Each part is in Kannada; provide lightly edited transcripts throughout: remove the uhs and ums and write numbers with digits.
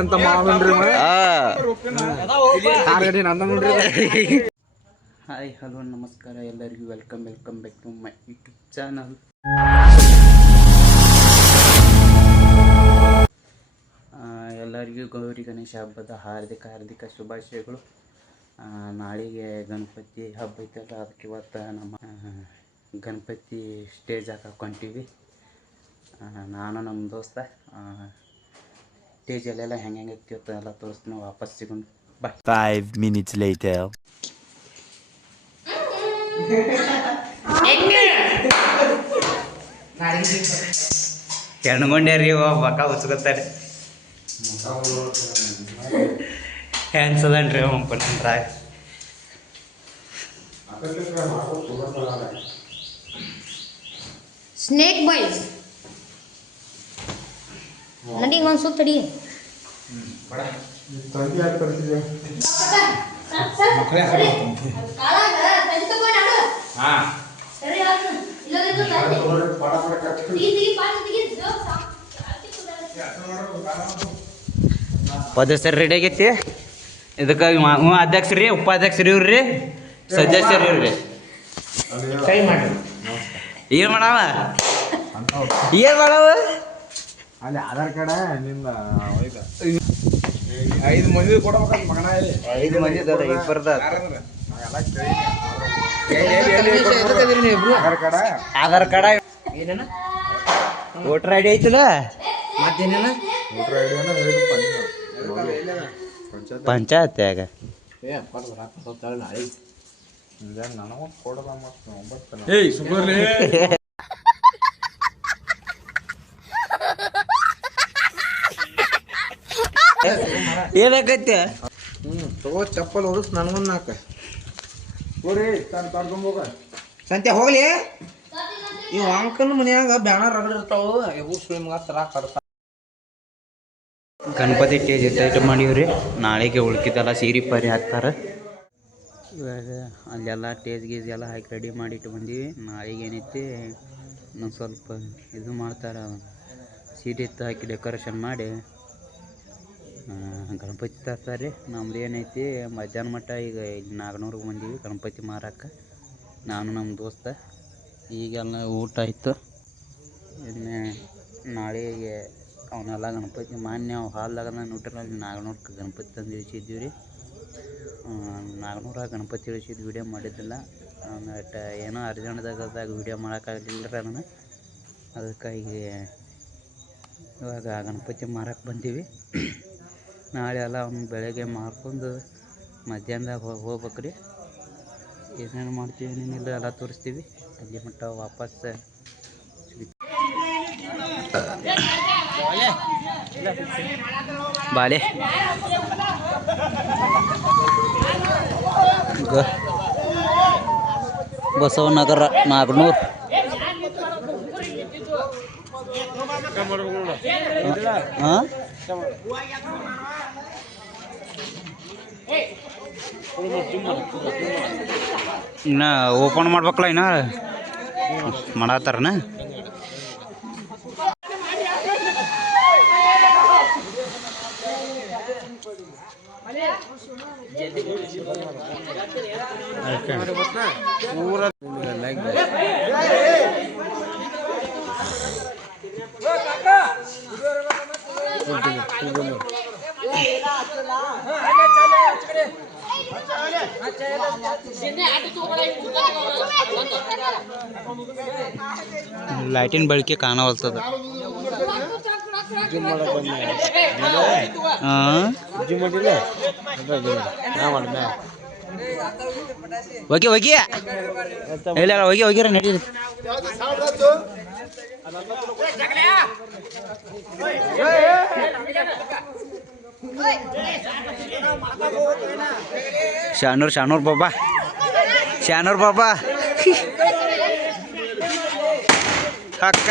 ಅಂತ ಮಾವನ್ರಿ ಹಾಯ್ ಹಲೋ ನಮಸ್ಕಾರ ಎಲ್ಲರಿಗೂ welcome back to my YouTube channel. ಎಲ್ಲರಿಗೂ ಗೌರಿ ಗಣೇಶ ಹಬ್ಬದ ಹಾರ್ದಿಕ ಶುಭಾಶಯಗಳು. ನಾಳೆಗೆ ಗಣಪತಿ ಹಬ್ಬ ಐತಲ್ಲ, ಅದಕ್ಕೆ ಇವತ್ತು ನಮ್ಮ ಗಣಪತಿ ಸ್ಟೇಜ್ ಹಾಕಕ್ಕೆ ಹೊಂಟೀವಿ. ನಾನು ನಮ್ಮ ದೋಸ್ತ ಸ್ಟೇಜಲ್ಲೆಲ್ಲ ಹೆಂಗೆ ಐತಿ ಎಲ್ಲ ತೋರಿಸ್ತೀನಿ. ವಾಪಸ್ ಸಿಗೋಣ ಬೈ. 5 minutes later. ಹೆಣ್ಗೊಂಡ್ಯಾರಿ ಬಕ್ಕ ಹುಚ್ಕೋತಾರೆ. ಹ್ಯಾಂಡ್ಸದನ್ರಿ ಅಪ್ಪನ ಸ್ನೇಕ್ ಬಾಯ್ಸ್ ನಡಿ ಒಂದು ಸುತ್ತಡಿ ಪದಸ್ಯರು ರೆಡಿ ಆಗೈತಿ. ಇದಕ್ಕೆ ಅಧ್ಯಕ್ಷರು ರೀ, ಉಪಾಧ್ಯಕ್ಷರು ಇವ್ರಿ, ಸದಸ್ಯರು ಇವ್ರಿ. ಕೈ ಮಾಡಿ ಏನು ಮಾಡವ ಅಲ್ಲಿ ಆಧಾರ್ ಕಾರ್ಡ ನಿಂದ 5 ಮಂದಿ ಕೊಡ್ಬೇಕಂತ ಮಗನ. 5 ಮಂದಿ ಇಬ್ಬರದ ಆಧಾರ್ ಕಾರ್ಡ ಏನೇನ ವೋಟರ್ ಐ ಡಿ ಐತಲ್ಲ, ಮತ್ತೇನೇನ ಪಂಚಾಯತ್ಯಾಗ ನನಗೂ ಕೊಡದ ಮತ್ತು 9 ಏನಾಕೈತೆ ತಗೋ ಚಪ್ಪಲ್ ಹೊರಸ್ ನನಗೊಂದು ನಾಲ್ಕು ಹೋರಿ ತರ್ಕೊಂಬೋಗ ಸಂತೆ ಹೋಗ್ಲಿ. ಇವು ಅಂಕನ ಮನ್ಯಾಗ ಬ್ಯಾನರ್ ರಗಡ್ ಇರ್ತಾವು, ನಿಮ್ಗೆ ತರ ಗಣಪತಿ ಸ್ಟೇಜ್ ಟೈಟ್ ಮಾಡೀವ್ರಿ. ನಾಳೆಗೆ ಉಳ್ಕಿದ್ದೆಲ್ಲ ಸೀರೆ ಪಾರಿ ಹಾಕ್ತಾರೆ. ಇವಾಗ ಅಲ್ಲೆಲ್ಲ ಗೀಜ್ ಎಲ್ಲ ಹಾಕಿ ರೆಡಿ ಮಾಡಿಟ್ಟು ಬಂದೀವಿ. ನಾಳೆಗೆ ಏನೈತಿ ಇನ್ನೊಂದು ಸ್ವಲ್ಪ ಇದು ಮಾಡ್ತಾರೆ, ಸೀರೆ ಹಾಕಿ ಡೆಕೋರೇಷನ್ ಮಾಡಿ ಗಣಪತಿ ತರ್ತಾರೆ. ನಮ್ದು ಏನೈತಿ ಮಧ್ಯಾಹ್ನ ಮಟ್ಟ ಈಗ ಇಲ್ಲಿ ನಾಗನೂರಿಗೆ ಬಂದೀವಿ ಗಣಪತಿ ಮಾರಕ್ಕೆ. ನಾನು ನಮ್ಮ ದೋಸ್ತ ಈಗೆಲ್ಲ ಊಟ ಆಯಿತು. ಇನ್ನು ನಾಳೆಗೆ ಅವನ್ನೆಲ್ಲ ಗಣಪತಿ ಮಾನ್ಯ ಹಾಲ್ದಾಗ ನ್ಯೂಟ್ರಲ್ಲಿ ನಾಗನೂರ್ಗೆ ಗಣಪತಿ ತಂದು ಇಳಿಸಿದ್ದೀವಿ ರೀ. ನಾಗನೂರಾಗ ಗಣಪತಿ ಇಳಿಸಿದ್ದು ವೀಡಿಯೋ ಮಾಡಿದ್ದಿಲ್ಲ, ಏನೋ ಅರ್ಜೆಂಟ್ದಾಗ ವೀಡಿಯೋ ಮಾಡೋಕ್ಕಾಗಲಿಲ್ಲ ನಾನು. ಅದಕ್ಕಾಗಿ ಇವಾಗ ಗಣಪತಿ ಮಾರಕ್ಕೆ ಬಂದೀವಿ. ನಾಳೆ ಎಲ್ಲ ಅವ್ನು ಬೆಳಗ್ಗೆ ಮಾರ್ಕೊಂಡು ಮಧ್ಯಾಹ್ನದಾಗ ಹೋಗ್ಬೇಕು ರೀ. ಏನೇನು ಮಾಡ್ತೀವಿ ಏನೇನಿಲ್ಲ ಎಲ್ಲ ತೋರಿಸ್ತೀವಿ. ಅಲ್ಲಿ ಮಟ್ಟ ವಾಪಸ್ ಬಾಲೆ ಬಸವನಗರ ನಾಗನೂರು. ಹಾಂ ಇನ್ನು ಓಪನ್ ಮಾಡ್ಬೇಕಲ್ಲ, ಇನ್ನು ಮಾಡತ್ತಾರನ. ಲೈಟಿನ ಬೆಳಕೆ ಕಾಣವಲ್ತದ. ಹೋಗಿರ ನಡೀರಿ. ಶಾನೂರ್ ಬಾಬಾ ಹಕ್ಕ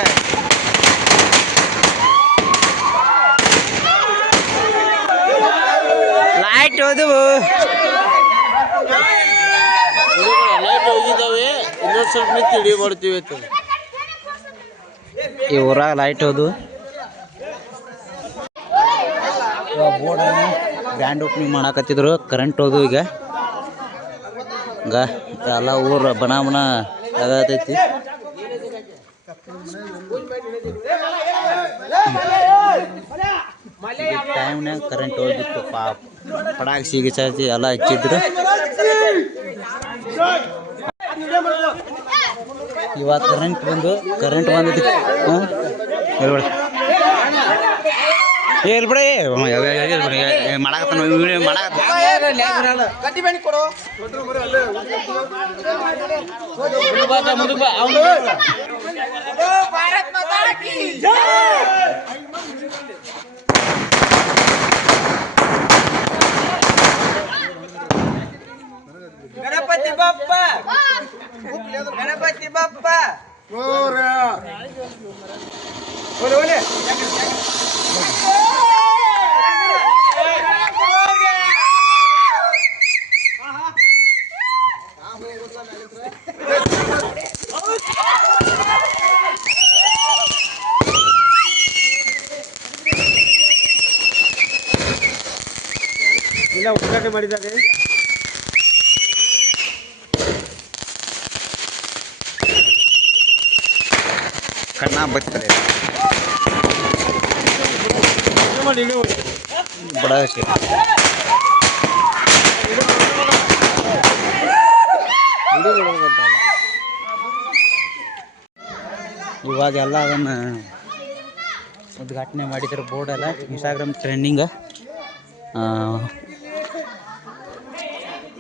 ಲೈಟ್ ಹೋದವು ಲೈಟ್ ಹೋಗಿದ್ದಾವೆ ಇನ್ನೊಂದು ಸ್ವಲ್ಪ ನಿಂತು ಹಿಡಿ ಮಾಡ್ತೀವಿ ಅಂತ ಈ ಊರಾಗ ಲೈಟ್ ಹೋದು ಬೋರ್ಡ್ ಗ್ರ್ಯಾಂಡ್ ಓಪನಿಂಗ್ ಮಾಡಾಕತ್ತಿದ್ರು ಕರೆಂಟ್ ಹೋದು ಈಗ ಎಲ್ಲ ಊರು ಬಣ ಆಗತೈತಿ ಟೈಮ್ನಾಗ ಕರೆಂಟ್ ಹೋಗಿತ್ತು ಪಾಪ ಪಟಾಕಿ ಸಿಗಿಸಿ ಎಲ್ಲ ಹಚ್ಚಿದ್ರು ಇವತ್ತು ಕರೆಂಟ್ ಬಂದಿದ್ದು ಹೇಳ್ಬಿಡ ಹೇಳ್ಬಿಡಿ ಮಾಡಾಕತ್ತ ಗಣಪತಿ ಬಪ್ಪ ಗಣಪತಿ ಬಪ್ಪ ಇಲ್ಲ ಉದ್ಘಾಟನೆ ಮಾಡಿದ್ದಾರೆ ಕಣ್ಣ ಬರ್ತದೆ ಬಡಾಕಿ ಇವಾಗೆಲ್ಲ ಅದನ್ನು ಉದ್ಘಾಟನೆ ಮಾಡಿದ್ರು ಬೋರ್ಡ್ ಎಲ್ಲ ಇನ್ಸ್ಟಾಗ್ರಾಮ್ ಟ್ರೆಂಡಿಂಗ್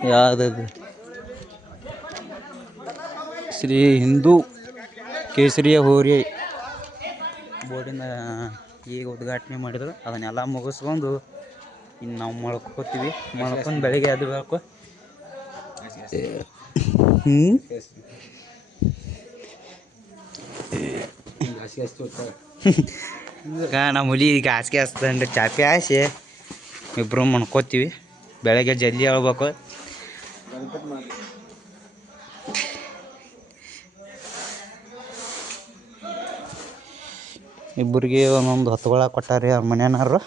ಯಾವುದದು ಶ್ರೀ ಹಿಂದೂ ಕೇಸರಿಯ ಹೋರಿ ಬೋರ್ಡಿಂದ ಈಗ ಉದ್ಘಾಟನೆ ಮಾಡಿದ್ರು ಅದನ್ನೆಲ್ಲ ಮುಗಿಸ್ಕೊಂಡು ಇನ್ನು ನಾವು ಮಳ್ಕೋತೀವಿ ಮಳ್ಕೊಂಡು ಬೆಳಿಗ್ಗೆ ಎದ್ದು ಬೇಕು ಈಗ ನಮ್ಮ ಹುಲಿ ಈಗ ಹಾಸಿಗೆ ಹಚ್ತಂಡು ಚಾಪಿ ಹಾಸಿ ಇಬ್ಬರು ಮಣ್ಕೋತೀವಿ ಬೆಳಗ್ಗೆ ಜಲ್ದಿ ಹೇಳ್ಬೇಕು ಇಬ್ಬರಿಗೆ ಒಂದೊಂದು ಹೊತ್ತುಗಳ ಕೊಟ್ಟಾರಿ ಅವ್ರ ಮನೆಯವರು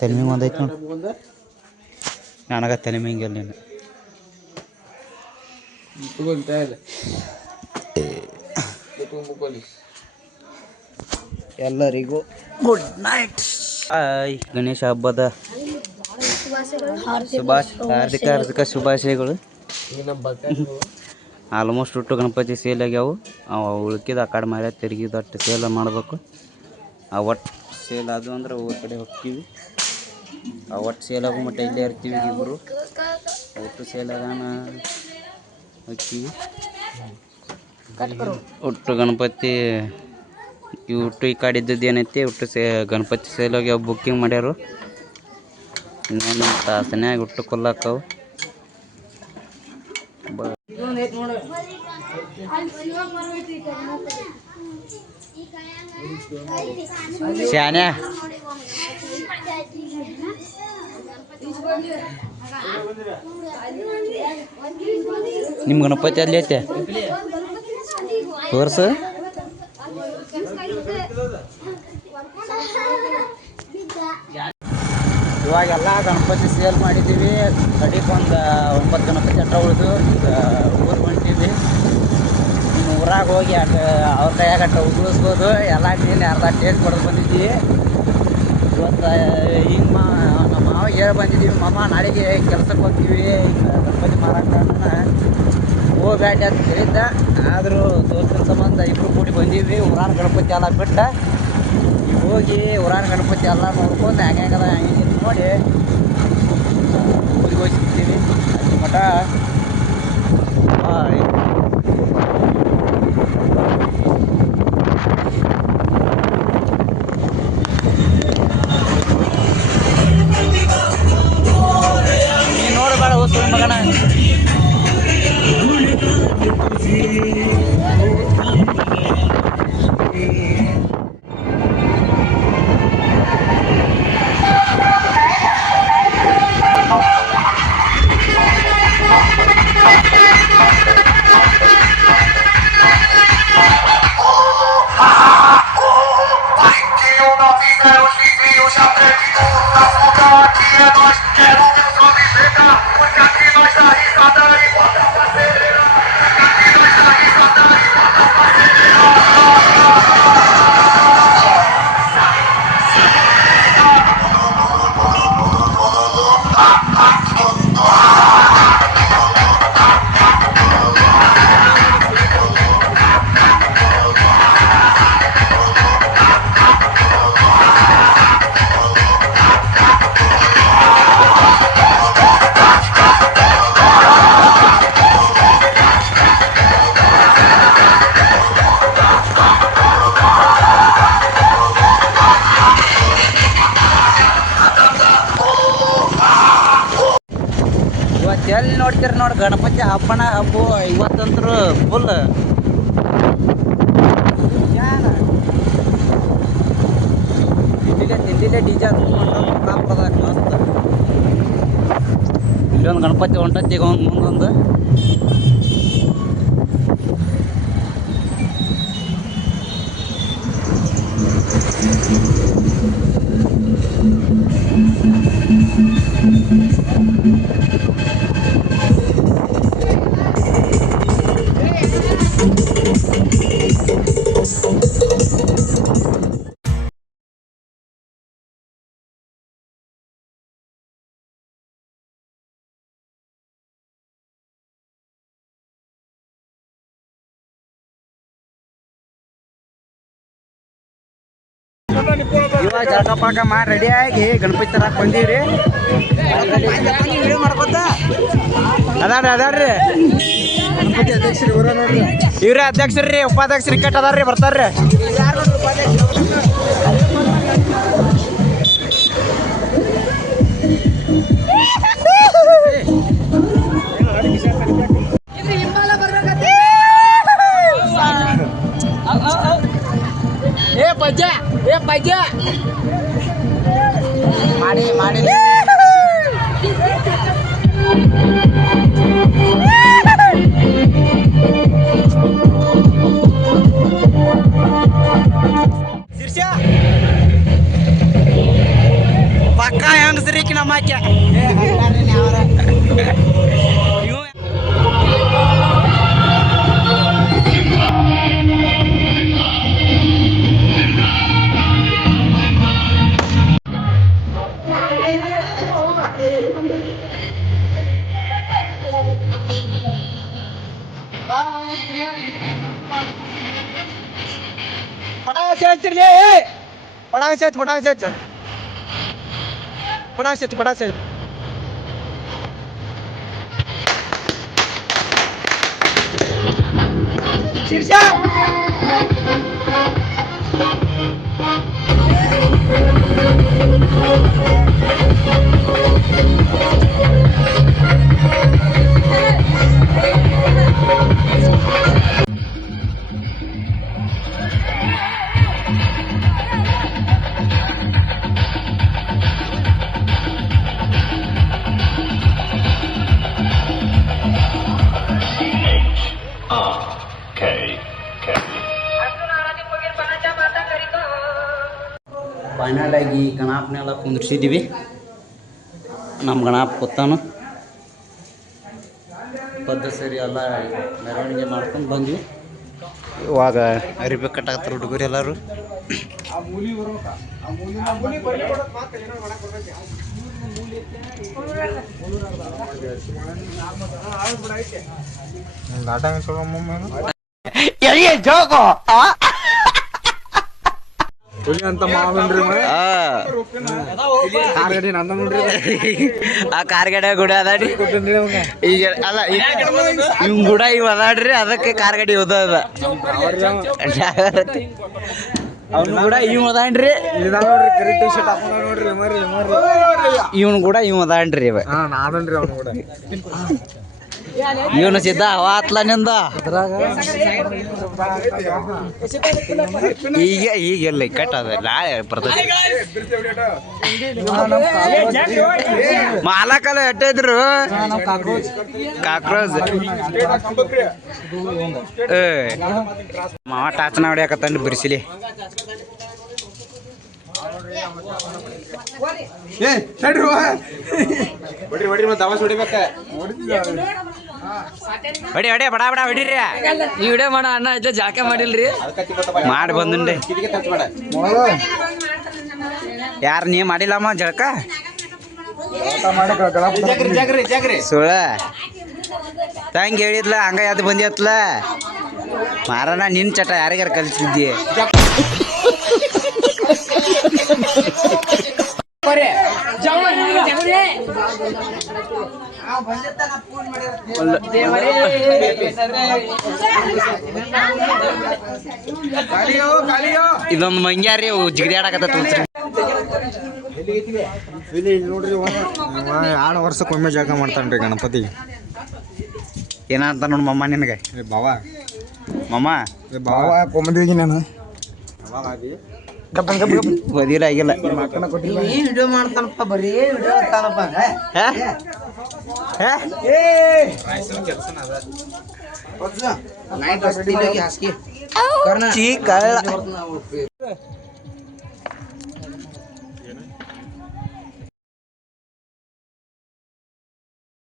ತೆಲಿಮಿಂಗ್ ಒಂದೈತಿ ನೋಡಿ ನನಗೆ ತೆಲಿಮಿಂಗಿಲ್ಲ ನೀನು ಎಲ್ಲರಿಗೂ ಗುಡ್ ನೈಟ್ ಗಣೇಶ ಹಬ್ಬದ ಹಾರ್ದಿಕ ಶುಭಾಶಯಗಳು ಆಲ್ಮೋಸ್ಟ್ ಒಟ್ಟು ಗಣಪತಿ ಸೇಲ್ ಆಗ್ಯಾವು ಉಳ್ಕಿದ ಆ ಕಡೆ ಮಾರ್ಯ ತಿರುಗಿದಟ್ಟು ಸೇಲ್ ಮಾಡಬೇಕು ಆ ಒಟ್ಟು ಸೇಲ್ ಆದವು ಅಂದ್ರೆ ಊರ ಕಡೆ ಹೋಗ್ತೀವಿ ಆ ಒಟ್ಟು ಸೇಲ್ ಆಗೋ ಮಟ್ಟ ಇಲ್ಲೇ ಇರ್ತೀವಿ ಇಬ್ಬರು ಒಟ್ಟು ಸೇಲ್ ಆಗಾನ ಹೋಗ್ತೀವಿ ಒಟ್ಟು ಗಣಪತಿ ಒಟ್ಟು ಈ ಕಡೆ ಇದ್ದದ್ದು ಏನೈತಿ ಒಟ್ಟು ಗಣಪತಿ ಸೇಲ್ ಆಗ್ಯಾವ ಬುಕ್ಕಿಂಗ್ ಮಾಡ್ಯಾರು ಇನ್ನೊಂದು ತಾಸನ್ಯಾಗ ಒಟ್ಟು ಕೊಲ್ಲಾಕವು ಶಾನ್ಯಾ ನಿಮ್ಮ ಗಣಪತಿ ಅಲ್ಲಿ ಐತೆ ತೋರ್ಸು ಇವಾಗೆಲ್ಲ ಗಣಪತಿ ಸೇಲ್ ಮಾಡಿದ್ದೀವಿ ಕಡೆಗೆ ಒಂದು 9 ಗಣಪತಿ ಅಟ್ಟ ಉಳಿದು ಈಗ ಊರಿಗೆ ಹೊಂಟೀವಿ ಇನ್ನು ಊರಾಗ ಹೋಗಿ ಅವ್ರ ಕೈಯಾಗ ಅಟ್ಟ ಉಗುಳಿಸ್ಬೋದು ಎಲ್ಲ ನೀನು ಅರ್ಧ ಟೇಸ್ಟ್ ಕೊಡೋದು ಬಂದಿದ್ದೀವಿ ಇವತ್ತು ಹಿಂಗೆ ನಮ್ಮ ಮಾವ ಹೇಳಿ ಬಂದಿದ್ದೀವಿ ಮಾಮ ನಾಳೆಗೆ ಕೆಲ್ಸಕ್ಕೆ ಹೋಗ್ತೀವಿ ಹಿಂಗೆ ಗಣಪತಿ ಮಾರಾಟ ಹೋಗ್ಬೇಡಿ ಅಂತ ಹೇಳಿದ್ದ ಆದರೂ ದೋಸ್ತರ ಸಂಬಂಧ ಇಬ್ಬರು ಕೂಡಿ ಬಂದೀವಿ ಊರಾನ ಗಣಪತಿ ಎಲ್ಲ ಬಿಟ್ಟು ಹೋಗಿ ಊರಾನ ಗಣಪತಿ ಎಲ್ಲ ನೋಡ್ಕೊಂಡು ಹೆಂಗದ ಹಂಗೆ ನೋಡಿ ಊರಿಗೆ ಹೋಗ್ತಿರ್ತೀವಿ ಮಠ ನೀನು ನೋಡಬೇಡ ಹೋಗ್ತೀವಿ ಮಗನ ಇವತ್ತು ಎಲ್ಲಿ ನೋಡ್ತೀರಿ ನೋಡಿ ಗಣಪತಿ ಹಬ್ಬನ ಹಬ್ಬ ಇವತ್ತಂತರೂ ಫುಲ್ ತಿಂಡಿಲೆ ಡಿ ಜೆ ಹತ್ಕೊಂಡ್ರದಾಗ ಮಸ್ತ್ ಇಲ್ಲೊಂದು ಗಣಪತಿ ಹೊಂಟತಿ ಈಗ ಒಂದು ಮುಂದೊಂದು ಇವಾಗ ಜಳಕ ಪಾಕ ಮಾಡಿ ರೆಡಿ ಆಗಿ ಗಣಪತಿ ತರಕ್ ಬಂದೀವ್ರಿ ಅದಾಡ್ರಿ ಗಣಪತಿ ಅಧ್ಯಕ್ಷರು ಇವ್ರ ನೋಡ್ರಿ ಇವ್ರ ಅಧ್ಯಕ್ಷರ್ರಿ ಉಪಾಧ್ಯಕ್ಷರು ಕೆಟ್ಟ ಅದಾರ್ರಿ ಬರ್ತಾರ್ರಿ ಏ ಪಜ್ಜ ಮಾಡಿ ಶಿರ್ಷ ಪಕ್ಕ ಹೆಂಗಸ್ರಿಕಿ ನಮ್ಮಕ್ಕೆ ಫೈನಲ್ ಆಗಿ ಗಣಪನೆಲ್ಲ ಕುಂದ್ರಿಸಿದ್ದೀವಿ ನಮ್ಮ ಗಣಪ ಕೂತಾನು ಪದ್ಧತಿ ಸರಿ ಎಲ್ಲ ಮೆರವಣಿಗೆ ಮಾಡ್ಕೊಂಡು ಬಂದ್ವಿ ಇವಾಗ ಅರಿಬೇಕು ಕಟ್ಟಾಕತ್ತಾರೆ ಹುಡುಗರು ಎಲ್ಲರೂ ಅಂತ ಮಾವನ್ರಿ ಕಾರ್ಗಡಿ ನಂದ ನೋಡ್ರಿ ಆ ಕಾರ್ಗಡೆ ಗುಡಿ ಅದಾಡ್ರಿ ಈಗ ಅಲ್ಲ ಇವ್ ಗುಡ ಇವ್ ಅದಾಡ್ರಿ ಅದಕ್ಕೆ ಕಾರ್ಗಡಿ ಉದ ಅದ ಅವನು ಕೂಡ ಇವ್ ಅದಾನ್ರಿ ನೋಡ್ರಿ ಕರಿ ಟಿ ಶರ್ಟ್ ಹಾಕೊಂಡ ನೋಡ್ರಿ ಮರಿ ಇವನು ಕೂಡ ಇವ್ ಅದಾನ್ರಿ ಇವ ನಾದನ್ರಿ ಅವನು ಕೂಡ ಇವನು ಸಿದ್ಧ ಹವಾತ್ಲ ನಿಂದ ಈಗ ಎಲ್ಲ ಕಟ್ಟದ ನಾಳೆ ಬರ್ತದೆ ಮಾಲಕಲ್ಲ ಎಟ್ಟಿದ್ರು ಕಾಕ್ರೋಚ್ ಮಾವ ಟಾಚನ ಹೊಡಿಯಾಕತ್ತನ್ರಿ ಬಿರ್ಸಿಲಿ ಏ ನಡ್ರಿ ಹೊಡ್ರಿ ಮತ್ತೆ ದವಾಸ್ ಹೊಡಿಬೇಕ ಹೊಡಿ ಹೊಡಿ ಬಡ ಬಡ ಹೊಡಿರಿ ಈ ವಿಡಿಯೋ ಮಾಡೋ ಅಣ್ಣ ಇದ್ದ ಜಾಕ ಮಾಡಿಲ್ರಿ ಮಾಡಿ ಬಂದನ್ರಿ ಯಾರು ನೀ ಮಾಡಿಲ್ಲಮ್ಮ ಜಳಕ ಸುಳ್ಳ ತಂಗಿ ಹೇಳಿದ್ಲ ಹಂಗ ಯಾವ್ದು ಬಂದಿಯತ್ಲ ಮಾರಣ ನಿನ್ ಚಟ ಯಾರಿಗಾರ ಕಲಿಸಿದ್ದಿ ಇದೊಂದು ಮಂಗ್ಯಾರಿ ಜಿಗದಿ ಆಡಕತ್ತ ನೋಡ್ರಿ 2 ವರ್ಷಕ್ಕೊಮ್ಮೆ ಜಾಗ ಮಾಡ್ತಾನ್ರಿ ಗಣಪತಿ ಏನಂತ ನೋಡ್ ಮಮ್ಮ ನಿನಗೆ ಬಾವಾ ಮಮ್ಮ ಬಾವ ಕೊಂಬಂದಿಗಿ ನಾನು ಮದುವೆ ಆಗಿಲ್ಲ ವಿಡಿಯೋ ಮಾಡ್ತಾನಪ್ಪ ಬರೀ ವಿಡಿಯೋ ಮಾಡ್ತಾನಪ್ಪ ಚೀ ಕಳ್ಳ